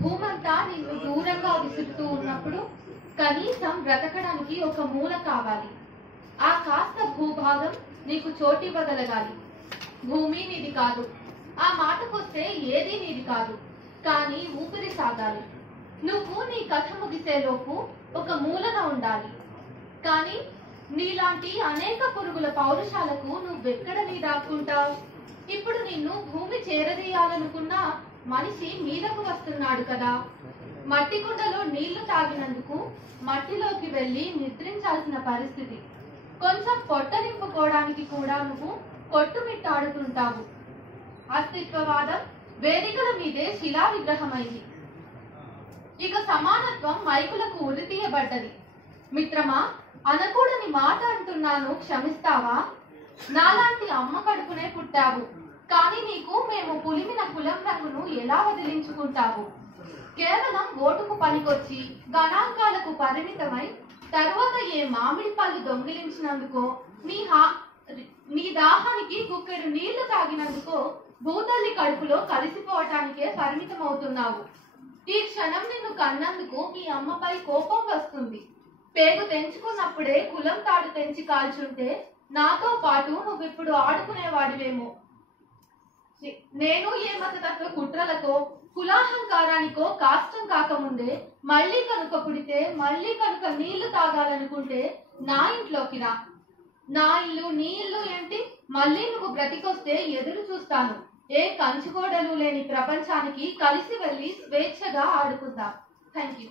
భూమంతా నిన్ను దూరంగా విసురుతూ ఉన్నప్పుడు కనీసం బ్రతకడానికి ఒక మూల కావాలి. ఆ కాస్త భూభాగం నీకు చోటివ్వగలగాలి. భూమి నీది కాదు, ఆ మాటకొస్తే ఏది నీది కాదు, కానీ ఊపిరి సాగాలి. నువ్వు నీ కథ ముగిసేలోపు ఒక మూలన ఉండాలి. కానీ నీలాంటి అనేక పురుగుల పౌరుషాలకు నువ్వెక్కడ నీ దాక్కుంటావు? ఇప్పుడు నిన్ను భూమి చేరదీయాలనుకున్నా మనిషి మీదకు వస్తున్నాడు కదా. మట్టి కుండలో నీళ్లు తాగినందుకు మట్టిలోకి వెళ్లి నిద్రించాల్సిన పరిస్థితి. కొంచెం పొట్ట నింపుకోవడానికి కూడా నువ్వు కొట్టుమిట్టాడుతుంటావు. అస్తిత్వవాదం వేదికల మీదే శిలా విగ్రహమైంది. ఇక సమానత్వం మైకులకు ఉరితీయబడ్డది. మిత్రమా, అనకూడని మాట అంటున్నాను, క్షమిస్తావా? నాలాంటి అమ్మ కడుపునే పుట్టావు, కానీ నీకు మేము పులిమిన కులం రంగును ఎలా వదిలించుకుంటావు? కేవలం ఓటుకు పనికొచ్చి గణాంకాలకు పరిమితమై తరువాత ఏ మామిడి పళ్ళు దొంగిలించినందుకో, నీ దాహానికి గుక్కెడు నీళ్లు తాగినందుకో భూతల్లి కడుపులో కలిసిపోవటానికే పరిమితమవుతున్నావు. ఈ క్షణం నిన్ను కన్నందుకు మీ అమ్మపై కోపం వస్తుంది. పేగు తెంచుకున్నప్పుడే కులం తాడు తెంచి కాల్చుంటే నాతో పాటు నువ్విప్పుడు ఆడుకునేవాడివేమో. నేను ఏ మతతత్వ కుట్రలతో కులాహంకారానికో కాష్టం కాకముందే మళ్ళీ కనుక పుడితే, మళ్ళీ కనుక నీళ్లు తాగాలనుకుంటే నా ఇంట్లోకి రా. నా ఇల్లు నీ ఇల్లు ఏంటి? మళ్ళీ నువ్వు బ్రతికొస్తే ఎదురు చూస్తాను. ఏ కంచుకోడలు లేని ప్రపంచానికి కలిసి వెళ్ళి స్వేచ్ఛగా ఆడుకుందాం. Thank you.